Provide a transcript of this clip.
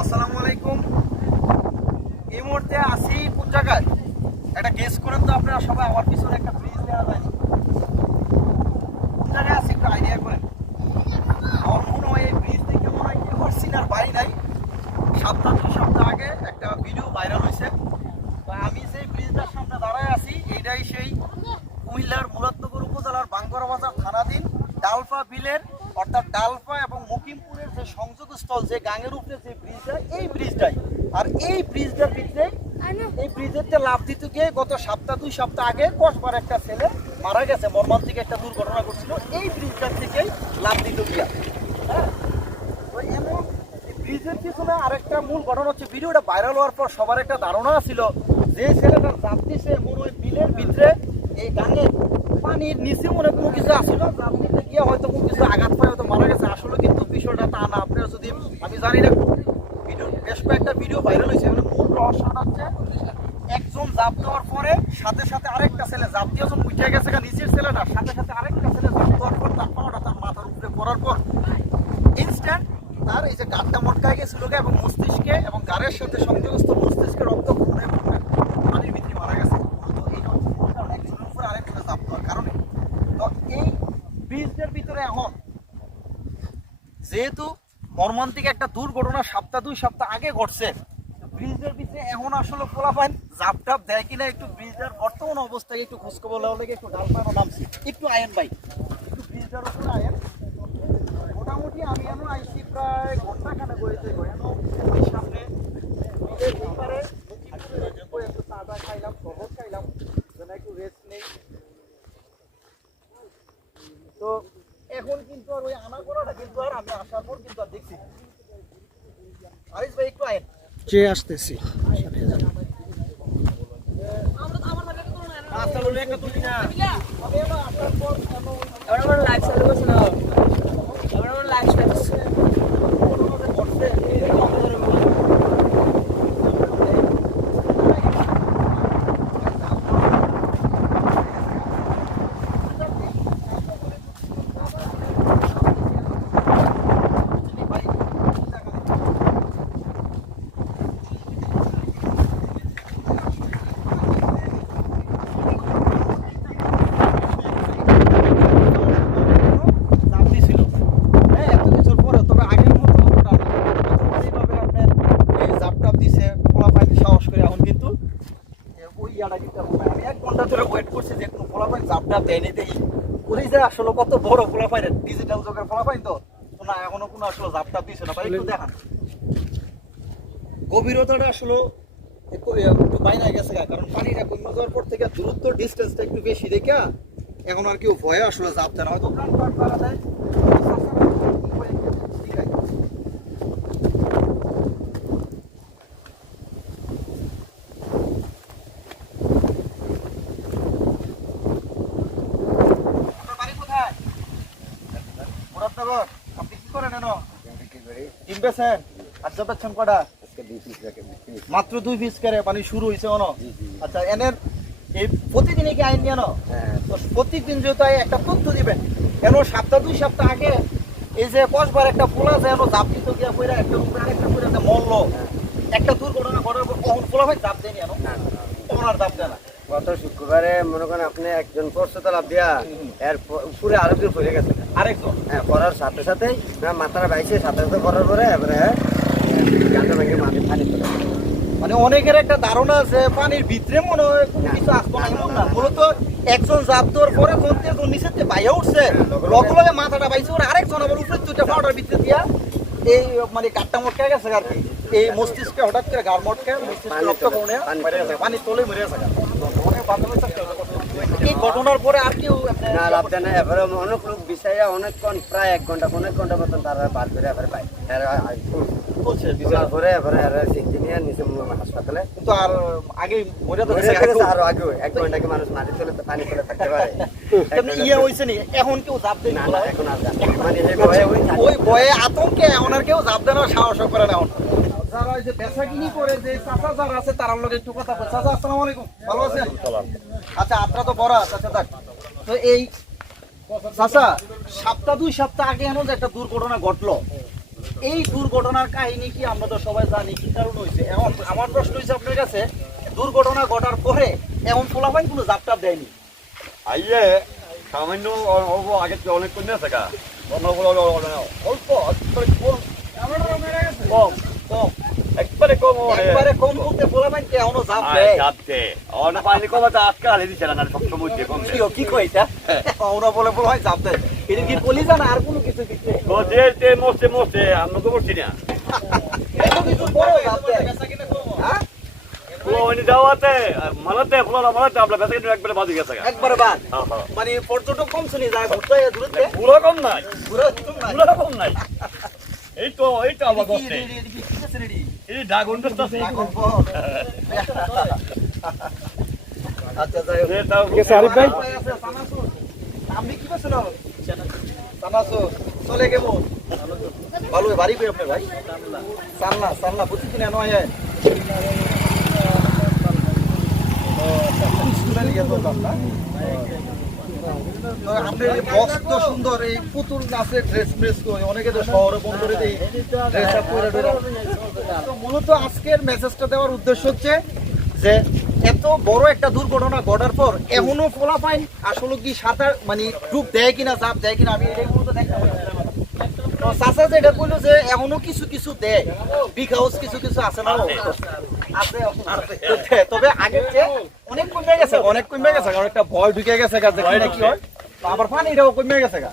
আসসালামু আলাইকুম। এই মুহূর্তে আছি কোন জায়গায় একটা গেস করেন তো আপনারা সবাই। আমার পিছনে একটা ব্রিজ দেওয়া যায়, কোন জায়গায় আছি একটু আইডিয়া করেন। আমার মনে হয় এই ব্রিজ দেখে মনে হয় কেউ সিনার বাড়ি নাই। সপ্তাহ আগে একটা ভিডিও ভাইরাল হয়েছে। আমি সেই ব্রিজটার সামনে দাঁড়ায় আছি। এইটাই সেই কুমিল্লার মুরাদনগর উপজেলার বাঙ্গরা বাজার থানাধীন ডালফা বিলের অর্থাৎ ডালফা এবং মুকিমপুরের যে সংযোগস্থল, যে গাঙের উপরে যে ব্রিজটা, এই ব্রিজটাই। আর এই ব্রিজটার ভিতরে এই ব্রিজের লাভ দিতে গিয়ে গত দুই সপ্তাহ আগে কসবার একটা ছেলে মারা গেছে, মর্মান্তিক একটা দুর্ঘটনা ঘটছিল এই ব্রিজটার থেকেই লাভ দিতে গিয়া। হ্যাঁ, তো এমন ব্রিজের পিছনে আরেকটা মূল ঘটনা হচ্ছে, ভিডিওটা ভাইরাল হওয়ার পর সবার একটা ধারণা ছিল যে ছেলেটার জাপ দিছে মনে হয় বিলের ভিতরে এই গাঙে পানির নিচে মনে কোনো কিছু আসছিল, জাপ দিতে গিয়ে হয়তো কোনো কিছু আঘাত পায় হয়তো মারা গেছে। আসলে কিন্তু বিষয়টা তা না। আপনারা যদি, আমি জানি না, ভিডিও বেশ কয়েকটা ভিডিও ভাইরাল হয়েছে। মানে মূল রহস্যটা হচ্ছে একজন জাপ দেওয়ার পরে সাথে সাথে আরেকটা ছেলে জাপ দিয়ে যখন উঠে গেছে নিচের ছেলেটার সাথে সাথে আরেকটা ছেলে জাপ দেওয়ার পর তার পাওয়াটা তার মাথার উপরে পড়ার পর ইনস্ট্যান্ট তার এই যে গাঁটটা মটকায় গেছিল এবং মস্তিষ্কে এবং গাড়ের সাথে সংযোগস্থ মস্তিষ্কে রক্ত পানির ভিতরে মারা গেছে। একজনের উপরে আরেকজনের চাপ দেওয়ার কারণে। তো এই ব্রিজের ভিতরে এখন যেহেতু মর্মান্তিক একটা দুর্ঘটনা দুই সপ্তাহ আগে ঘটছে, ব্রিজের ভিতরে এখন আসলে পোলাপাইন জাপ টাপ দেয় কিনা একটু ব্রিজের বর্তমান অবস্থায় একটু খোঁজখবর লেগে একটু ডালপানো নামছি। একটু আয়েন ভাই, একটু ব্রিজের উপরে আয়েন। মোটামুটি আমি এমন আইসি প্রায় ঘন্টাখানেক হয়েছে। সামনে একটু চা খাইলাম, শরবত খাইলাম, যেন একটু রেস্ট নেই। তো এখন কিন্তু আর ওই আনা করাটা কিন্তু আর আমি আসার পর কিন্তু আর দেখছি। আরিস ভাই একটু আয়েন। যে আসতেছি আসলে কত বড় ফলাফল, ডিজিটাল যুগের ফলাফল তো না, এখনো কোনো আসলে জাপটাপ দিছে না ভাই। একটু দেখান গভীরতাটা আসলে একটু বাইরে গেছে, কারণ পানিটা কমে যাওয়ার পর থেকে দূরত্ব ডিস্টেন্সটা একটু বেশি দেখে এখন আর কেউ ভয়ে আসলে জাপ দেয় না। হয়তো প্রাণ পাট পারা দেয়। আপনি কি করেন? আচ্ছা, বেচছেন কটা? মাত্র 2 পিস করে পানি শুরু হয়েছে। আচ্ছা, এনের এই প্রতিদিনই কি আইন নিয়ে প্রত্যেকদিন যেহেতু একটা তথ্য দিবেন। কেন দুই সপ্তাহ আগে এই যে কসবার একটা পোলা যায় জাপ দিতে গিয়া পড়া একটা উপরে আরেকটা পড়ে মরল, একটা দুর্ঘটনা ঘটার পর কখন পোলা ভাই জাপ দেয়নি, তখন আর জাপ দেয় না। গত শুক্রবারে মনে করেন আপনি একজন পড়ছে তো লাভ দিয়া, এর উপরে আরেকজন পড়ে গেছে আরেকজন। হ্যাঁ, পড়ার সাথে সাথেই মাথাটা বাইছে, সাথে সাথে পড়ার পরে এবারে গাঁটা ভেঙে মাটি পানি চলে। মানে অনেকের একটা ধারণা আছে পানির ভিতরে মনে হয় কোনো কিছু আসতো না, এমন না। মূলত একজন জাপ দেওয়ার পরে নিচের থেকে বাইরে উঠছে, লগে লগে মাথাটা বাইছে, ওরা আরেকজন আবার উপরে দুইটা পাউডার ভিতরে দিয়া এই মানে গাঁটটা মটকে গেছে আর কি। এই মস্তিষ্কে হঠাৎ করে গাড় মটকে মস্তিষ্কে রক্ত কমে পানি তোলে মরে গেছে। এই ঘটনার পরে আর কেউ না লাভ দেয় না। এবারে অনেক লোক বিষয়ে অনেকক্ষণ প্রায় 1 ঘন্টা মতন তারা পার করে এবারে পায় করে এবারে ইঞ্জিনিয়ার নিচে হাসপাতালে। কিন্তু আর আগে আরো আগে 1 ঘন্টা কি মানুষ মাটি তোলে পানি তোলে থাকতে পারে। ইয়ে হয়েছে নি, এখন কেউ জাপ দেয় না, এখন আর মানে ওই ভয়ে আতঙ্কে এখন আর কেউ জাপ দেওয়ার সাহস করে না। এখন যারা যে বেচা কিনি করে যে চাচা যারা আছে তার লগে একটু কথা বল। চাচা আসসালামু আলাইকুম, ভালো আছেন? আচ্ছা, আপনারা তো বড় চাচা। তো এই চাচা 2 সপ্তাহ আগে এমন যে একটা দুর্ঘটনা ঘটলো, এই দুর্ঘটনার কাহিনী কি আমরা তো সবাই জানি কি কারণ হয়েছে। এখন আমার প্রশ্ন হয়েছে আপনার কাছে, দুর্ঘটনা ঘটার পরে এমন ফলাফল কোনো জাপটাপ দেয়নি? আইয়ে সামান্য অল্প আগে তো অনেক কমে আছে গা, অল্প কম কম, একবারে কম একবারে কম বলতে ফলাফল কি এখনো জাপ দেয়? যাচ্ছে অনেক পানি কমাতে আজকে হালে দিচ্ছে না, সবসময় দিয়ে কমছে। কি কই এটা? ওরা বলে হয় জাপ দেয়, এটা কি কলিজা না আর কোনো কিছু দিচ্ছে? তো যে মরছে মরছে, আমরা তো মরছি না। এত কিছু বড় জাপ দেয়? হ্যাঁ? ফুলো হয়নি যাওয়াতে মালাতে ফুলো না মালাতে আমরা বেঁচে কিন্তু একবারে বাজে গেছে গা। একবারে বাদ। হ্যাঁ, হ্যাঁ। মানে পর্যটক কম শুনি যায় ঘুরতে দূরত্বে? পুরো কম নাই, ঘুরে একদম নাই। পুরো কম নাই। এই তো আবার কি করছে রে, কি আছে রে? এই ড্রাগন তো আছে। আচ্ছা যাই হোক। এটাও গেছে আরিফ ভাই? আপনি কি করছেন? সানাসু চলে কেমন? ভালো বাড়ি পেয়ে আপনার ভাই? সান্না সান্না প্রতিদিন এনো হয়। সুন্দর এই পুতুল নাচের ড্রেস ফ্রেস অনেকে তো শহরে বন্দরে ড্রেস আপ করে তো মূলত আজকের মেসেজটা দেওয়ার উদ্দেশ্য হচ্ছে যে এত বড় একটা দুর্ঘটনা ঘটার পর এখনো ফলাফল আসলে কি সাঁতার মানে ডুব দেয় কিনা জাপ দেয় কিনা আমি এটাই মূলত দেখতে পাচ্ছি। তো চাচা যেটা বললো যে এখনো কিছু কিছু দেয়, বিগ হাউস কিছু কিছু আছে না? আছে তবে আগের চেয়ে অনেক কমে গেছে, অনেক কমে গেছে, কারণ একটা ভয় ঢুকে গেছে গা, যে কি হয় আবার পানিটাও কমে গেছে গা।